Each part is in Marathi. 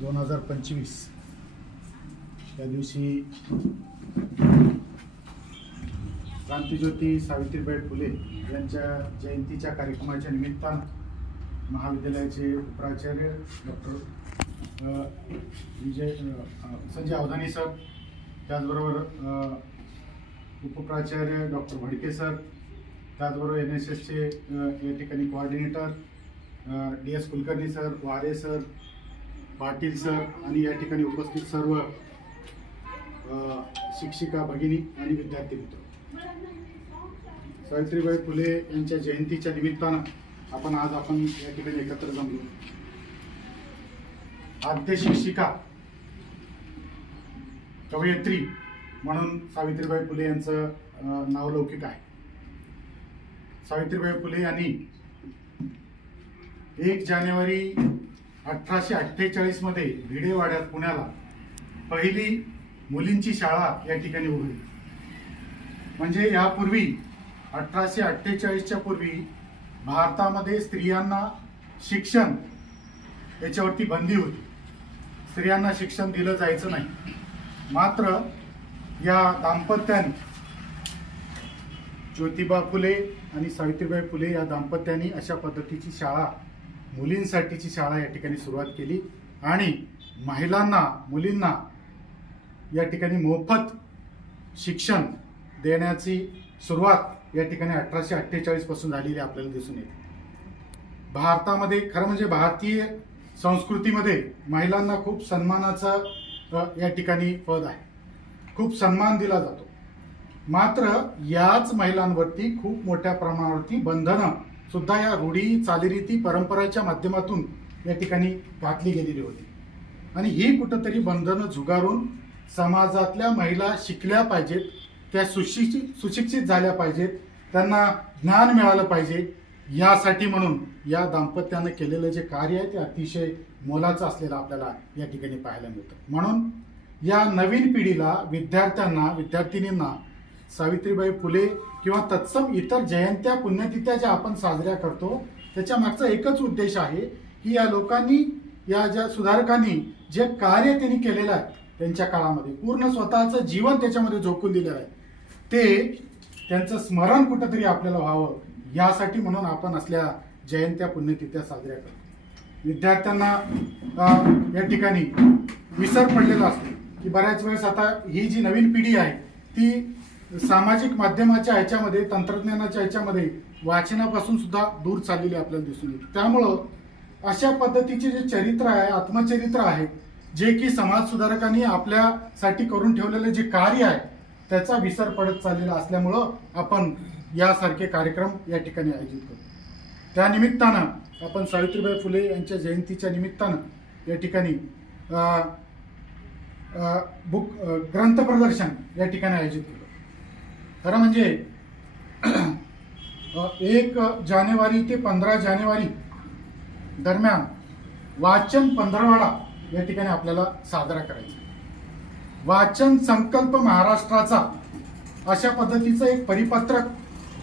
दोन हजार पंचवीस. या दिवशी क्रांतीज्योती सावित्रीबाई फुले यांच्या जयंतीच्या कार्यक्रमाच्या निमित्तानं महाविद्यालयाचे प्राचार्य डॉक्टर विजय संजय अवधानी सर त्याचबरोबर उपप्राचार्य डॉक्टर भडके सर त्याचबरोबर एन एस एसचे या ठिकाणी coordinator D S Kulkarni sir Ware sir Patil sir आणि या ठिकाणी उपस्थित सर्व शिक्षिका भगिनी आणि विद्यार्थी मित्र. सावित्रीबाई फुले यांच्या जयंतीच्या निमित्तानं आपण आज आपण या ठिकाणी एकत्र जमलो. आद्य शिक्षिका कवयित्री म्हणून सावित्रीबाई फुले यांचं नावलौकिक आहे. सावित्रीबाई फुले यांनी एक जानेवारी अठराशे अठ्ठेचाळीसमध्ये भिडेवाड्यात पुण्याला पहिली मुलींची शाळा या ठिकाणी उघडली. म्हणजे यापूर्वी अठराशे अठ्ठेचाळीसच्या पूर्वी भारतामध्ये स्त्रियांना शिक्षण याच्यावरती बंदी होती. स्त्रियांना शिक्षण दिलं जायचं नाही. मात्र या दाम्पत्याने ज्योतिबा फुले आणि सावित्रीबाई फुले या दाम्पत्याने अशा पद्धतीची शाळा मुलींसाठीची शाळा या ठिकाणी सुरुवात केली आणि महिलांना मुलींना या ठिकाणी मोफत शिक्षण देण्याची सुरुवात या ठिकाणी अठराशे अठ्ठेचाळीसपासून झालेली आपल्याला दिसून येते. भारतामध्ये खरं म्हणजे भारतीय संस्कृतीमध्ये महिलांना खूप सन्मानाचं या ठिकाणी पद आहे. खूप सन्मान दिला जातो. मात्र याच महिलांवरती खूप मोठ्या प्रमाणावरती बंधनं सुद्धा या रूढी चालीरीती परंपराच्या माध्यमातून या ठिकाणी घातली गेलेली होती. आणि ही कुठंतरी बंधनं झुगारून समाजातल्या महिला शिकल्या पाहिजेत त्या सुशिक्षित सुशिक्षित झाल्या पाहिजेत त्यांना ज्ञान मिळालं पाहिजे यासाठी म्हणून या दाम्पत्यानं केलेलं जे कार्य आहे ते अतिशय मोलाचं असलेलं आपल्याला या ठिकाणी पाहायला मिळतं. म्हणून या नवीन पिढीला विद्यार्थ्यांना विद्यार्थिनींना सावित्रीबाई फुले किंवा तत्सम इतर जयंत्या पुण्यतिथ्या ज्या आपण साजऱ्या करतो त्याच्या मागचा एकच उद्देश आहे की या लोकांनी या ज्या सुधारकांनी जे कार्य त्यांनी केलेलं आहे त्यांच्या काळामध्ये पूर्ण स्वतःचं जीवन त्याच्यामध्ये झोकून दिलेलं आहे. ते त्यांचं स्मरण कुठंतरी आपल्याला व्हावं यासाठी म्हणून आपण असल्या जयंत्या पुण्यतिथ्या साजऱ्या करतो. विद्यार्थ्यांना या ठिकाणी विसर पडलेला असतो की बऱ्याच वेळेस आता ही जी नवीन पिढी आहे ती सामाजिक माध्यमाच्या ह्याच्यामध्ये तंत्रज्ञानाच्या ह्याच्यामध्ये वाचनापासून सुद्धा दूर चाललेली आपल्याला दिसून येते. त्यामुळं अशा पद्धतीचे जे चरित्र आहे आत्मचरित्र आहे जे की समाज सुधारकांनी आपल्यासाठी करून ठेवलेले जे कार्य आहे त्याचा विसर पडत चाललेला असल्यामुळं आपण यासारखे कार्यक्रम या ठिकाणी आयोजित करतो. त्या निमित्तानं आपण सावित्रीबाई फुले यांच्या जयंतीच्या निमित्तानं या ठिकाणी बुक ग्रंथ प्रदर्शन या ठिकाणी आयोजित करू खरं म्हणजे एक जानेवारी ते पंधरा जानेवारी दरम्यान वाचन पंधरवाडा या ठिकाणी आपल्याला साजरा करायचा वाचन संकल्प महाराष्ट्राचा अशा पद्धतीचं एक परिपत्रक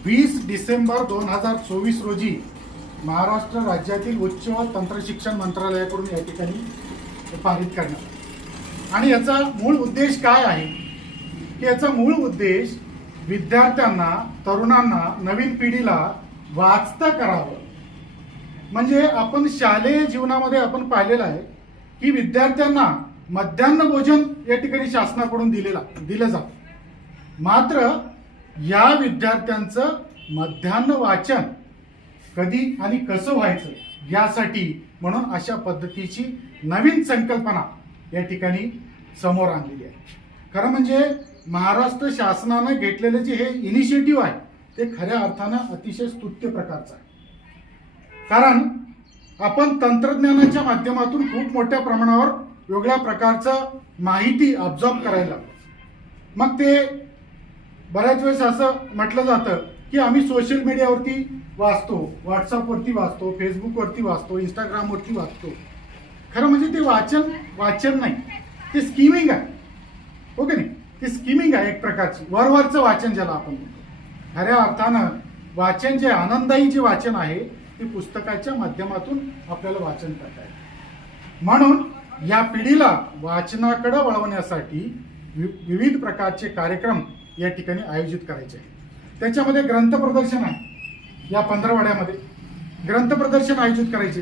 वीस डिसेंबर दोन हजार चोवीस रोजी महाराष्ट्र राज्यातील उच्च व तंत्रशिक्षण मंत्रालयाकडून या ठिकाणी पारित करण्यात आणि याचा मूळ उद्देश काय आहे? की याचा मूळ उद्देश विद्यार्थ्यांना तरुणांना नवीन पिढीला वाचता करावं. म्हणजे आपण शालेय जीवनामध्ये आपण पाहिलेलं आहे की विद्यार्थ्यांना मध्यान्ह भोजन या ठिकाणी शासनाकडून दिलेला दिलं जातं. मात्र या विद्यार्थ्यांचं मध्यान्ह वाचन कधी आणि कसं व्हायचं यासाठी म्हणून अशा पद्धतीची नवीन संकल्पना या ठिकाणी समोर आणलेली आहे. खरं म्हणजे महाराष्ट्र शासनानं घेतलेले जे हे इनिशिएटिव्ह आहे ते खऱ्या अर्थानं अतिशय स्तुत्य प्रकारचं आहे. कारण आपण तंत्रज्ञानाच्या माध्यमातून खूप मोठ्या प्रमाणावर वेगळ्या प्रकारचं माहिती ऑब्झर्व करायला मग ते बऱ्याच वेळेस असं म्हटलं जातं की आम्ही सोशल मीडियावरती वाचतो व्हॉट्सअपवरती वाचतो फेसबुकवरती वाचतो इंस्टाग्रामवरती वाचतो. खरं म्हणजे ते वाचन वाचन नाही. ते स्कीमिंग आहे. हो ओके नाही? ती स्कीमिंग आहे एक प्रकारची. वरवरचं वाचन ज्याला आपण म्हणतो. खऱ्या अर्थानं वाचन जे आनंदायी जे वाचन आहे ते पुस्तकाच्या माध्यमातून आपल्याला वाचन करता येतं. म्हणून या पिढीला वाचनाकडे वळवण्यासाठी वि- विविध प्रकारचे कार्यक्रम या ठिकाणी आयोजित करायचे आहेत. त्याच्यामध्ये ग्रंथ प्रदर्शन आहे. या पंधरवाड्यामध्ये ग्रंथ प्रदर्शन आयोजित करायचे.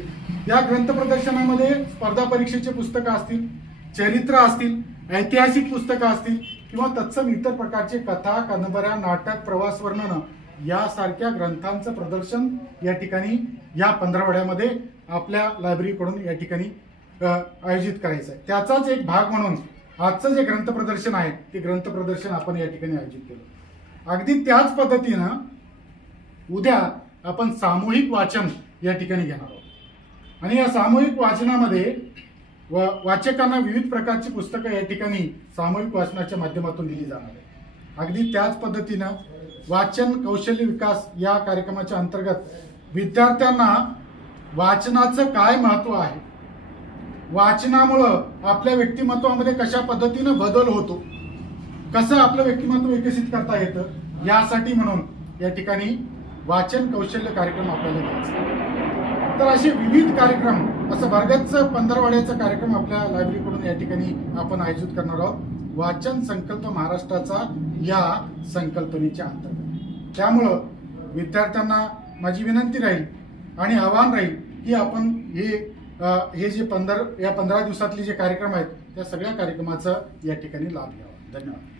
या ग्रंथ प्रदर्शनामध्ये स्पर्धा परीक्षेचे पुस्तकं असतील चरित्र असतील ऐतिहासिक पुस्तकं असतील किंवा तत्सम इतर प्रकारचे कथा कादंबऱ्या नाटक प्रवास वर्णनं यासारख्या ग्रंथांचं प्रदर्शन या ठिकाणी या पंधरवड्यामध्ये आपल्या लायब्ररीकडून या ठिकाणी आयोजित करायचं आहे. त्याचाच एक भाग म्हणून आजचं जे ग्रंथ प्रदर्शन आहे ते ग्रंथ प्रदर्शन आपण या ठिकाणी आयोजित केलं. अगदी त्याच पद्धतीनं उद्या आपण सामूहिक वाचन या ठिकाणी घेणार आहोत. आणि या सामूहिक वाचनामध्ये व वाचकांना विविध प्रकारची पुस्तकं या ठिकाणी सामूहिक वाचनाच्या माध्यमातून दिली जाणार आहे अगदी त्याच पद्धतीनं वाचन कौशल्य विकास या कार्यक्रमाच्या अंतर्गत विद्यार्थ्यांना वाचनाचं काय महत्त्व आहे? वाचनामुळं आपल्या व्यक्तिमत्वामध्ये कशा पद्धतीनं बदल होतो? कसं आपलं व्यक्तिमत्व विकसित करता येतं? यासाठी म्हणून या ठिकाणी वाचन कौशल्य कार्यक्रम आपल्याला घ्यायचा तर असे विविध कार्यक्रम असं भरगतच पंधरवाड्याचा कार्यक्रम आपल्या लायब्ररीकडून या ठिकाणी आपण आयोजित करणार आहोत. वाचन संकल्प महाराष्ट्राचा या संकल्पनेच्या अंतर्गत. त्यामुळं विद्यार्थ्यांना माझी विनंती राहील आणि आव्हान राहील की आपण हे हे जे पंधरा या पंधरा दिवसातले जे कार्यक्रम आहेत त्या सगळ्या कार्यक्रमाचा या ठिकाणी लाभ घ्यावा. धन्यवाद.